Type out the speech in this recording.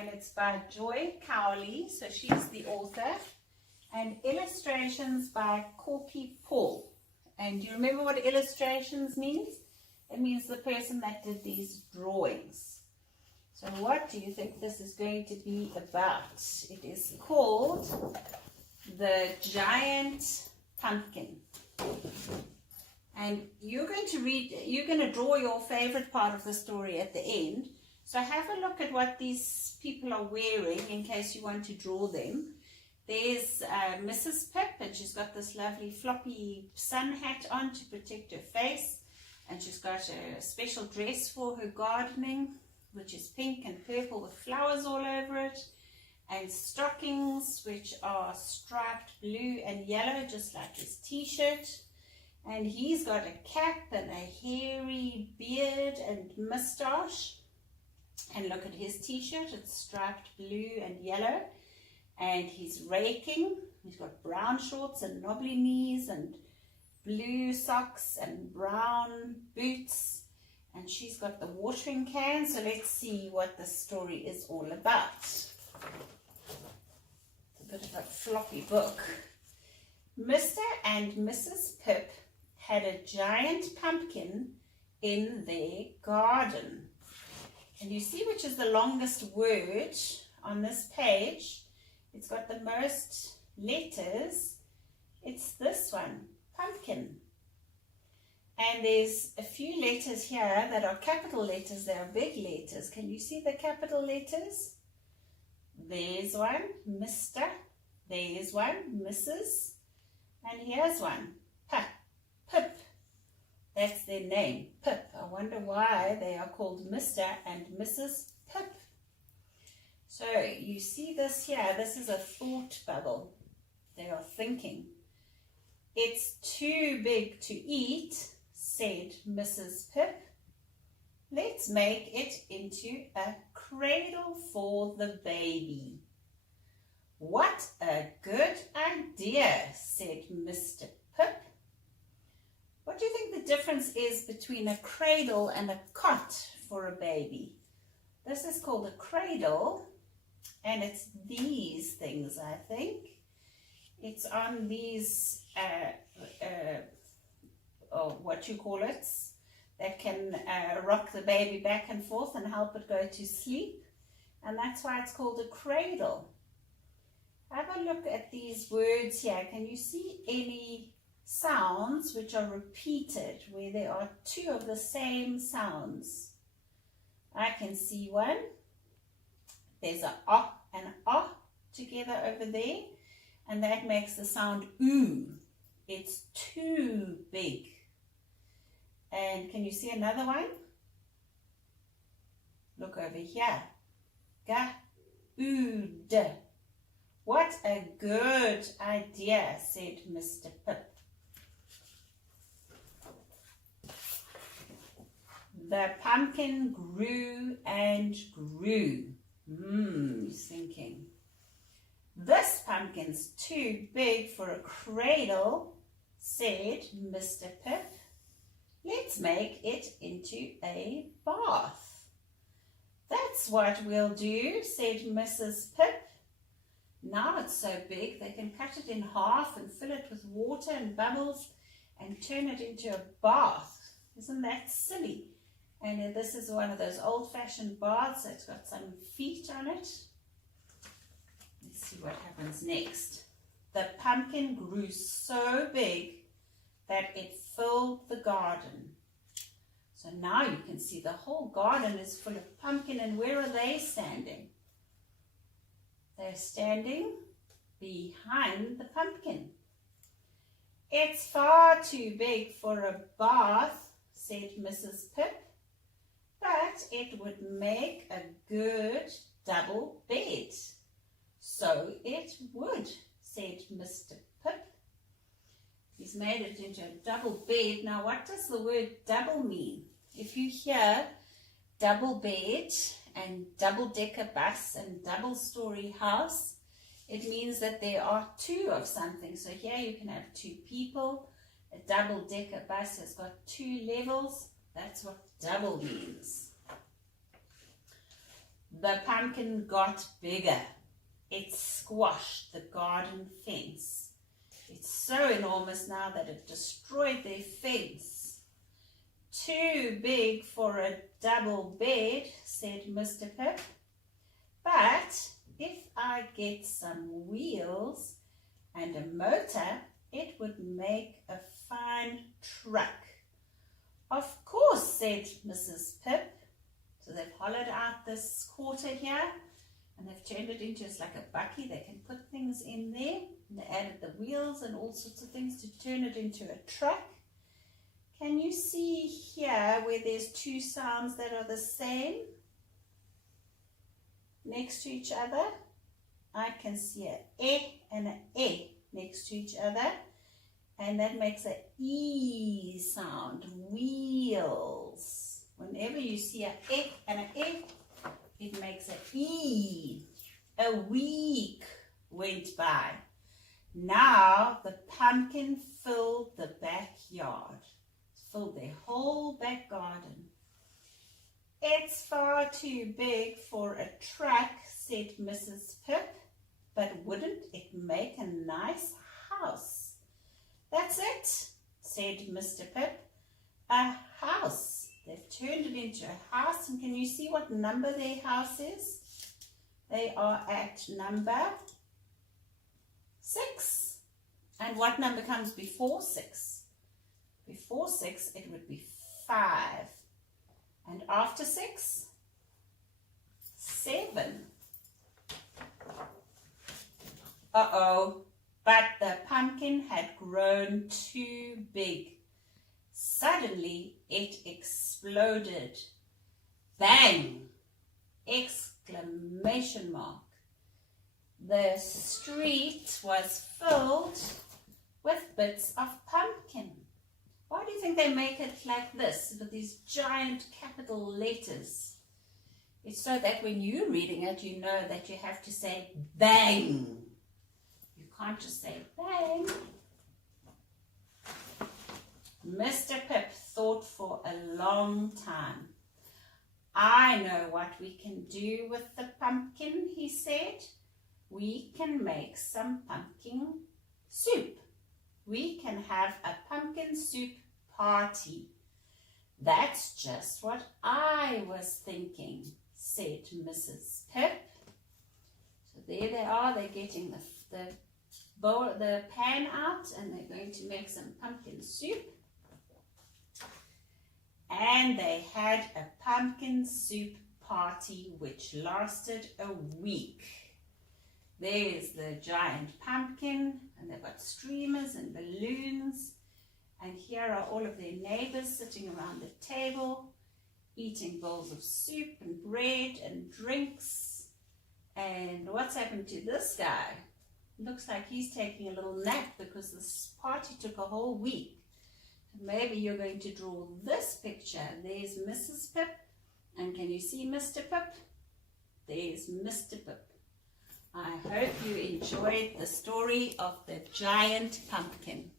and it's by Joy Cowley, so she's the author, and illustrations by Corky Paul. And do you remember what illustrations means? It means the person that did these drawings. So what do you think this is going to be about? It is called The Giant Pumpkin. And you're going to draw your favorite part of the story at the end. So have a look at what these people are wearing in case you want to draw them. There's Mrs. Pip, and she's got this lovely floppy sun hat on to protect her face. And she's got a special dress for her gardening, which is pink and purple with flowers all over it. And stockings, which are striped blue and yellow, just like his t-shirt. And he's got a cap and a hairy beard and moustache. And look at his t-shirt, it's striped blue and yellow. And he's raking. He's got brown shorts and knobbly knees and blue socks and brown boots. And she's got the watering can. So let's see what the story is all about. It's a bit of a floppy book. Mr. and Mrs. Pip had a giant pumpkin in their garden. And you see which is the longest word on this page? It's got the most letters. It's this one, pumpkin. And there's a few letters here that are capital letters. They are big letters. Can you see the capital letters? There's one, Mr. There's one, Mrs. And here's one, Pip. That's their name, Pip. I wonder why they are called Mr. and Mrs. Pip. So you see this here, this is a thought bubble. They are thinking. It's too big to eat, said Mrs. Pip. Let's make it into a cradle for the baby. What a good idea, said Mr. Pip. What do you think the difference is between a cradle and a cot for a baby? This is called a cradle, and it's these things, I think. It's on these, what you call it, that can rock the baby back and forth and help it go to sleep. And that's why it's called a cradle. Have a look at these words here. Can you see any sounds which are repeated, where there are two of the same sounds? I can see one. There's a ah and ah together over there, and that makes the sound oo. It's too big. And can you see another one? Look over here. Ga, oo, d. What a good idea, said Mr. Pip. The pumpkin grew and grew. He's thinking. This pumpkin's too big for a cradle, said Mr. Pip. Let's make it into a bath. That's what we'll do, said Mrs. Pip. Now it's so big they can cut it in half and fill it with water and bubbles and turn it into a bath. Isn't that silly? And this is one of those old-fashioned baths that's got some feet on it. Let's see what happens next. The pumpkin grew so big that it filled the garden. So now you can see the whole garden is full of pumpkin. And where are they standing? They're standing behind the pumpkin. It's far too big for a bath, said Mrs. Pip. But it would make a good double bed. So it would, said Mr. Pip. He's made it into a double bed. Now, what does the word double mean? If you hear double bed and double-decker bus and double-story house, it means that there are two of something. So here you can have two people. A double-decker bus has got two levels. That's what double means. the pumpkin got bigger. It squashed the garden fence. It's so enormous now that it destroyed their fence. Too big for a double bed, said Mr. Pip. But if I get some wheels and a motor, it would make a fine truck. Of course, said Mrs. Pip. So they've hollowed out this quarter here and they've turned it into just like a bucky. They can put things in there. And they added the wheels and all sorts of things to turn it into a truck. Can you see here where there's two sounds that are the same next to each other? I can see an E and an E next to each other. And that makes an E sound, wheels. Whenever you see an E and an E, it makes an E. A week went by. Now the pumpkin filled the backyard, filled their whole back garden. It's far too big for a truck, said Mrs. Pip, but wouldn't it make a nice house? That's it, said Mr. Pip. A house. They've turned it into a house, and can you see what number their house is? They are at number 6. And what number comes before 6? Before 6, it would be 5. And after 6, 7. Uh-oh, but the pumpkin had grown too big. Suddenly, it exploded. Bang! Exclamation mark. The street was filled with bits of pumpkin. Why do you think they make it like this, with these giant capital letters? It's so that when you're reading it, you know that you have to say bang. You can't just say bang. Mr. Pip thought for a long time. I know what we can do with the pumpkin, he said. We can make some pumpkin soup. We can have a pumpkin soup party. That's just what I was thinking, said Mrs. Pip. So there they are. They're getting the bowl, the pan out, and they're going to make some pumpkin soup. And they had a pumpkin soup party which lasted a week. There's the giant pumpkin, and they've got streamers and balloons. And here are all of their neighbors sitting around the table, eating bowls of soup and bread and drinks. And what's happened to this guy? Looks like he's taking a little nap because this party took a whole week. Maybe you're going to draw this picture. There's Mrs. Pip. And can you see Mr. Pip? There's Mr. Pip. I hope you enjoyed the story of the giant pumpkin.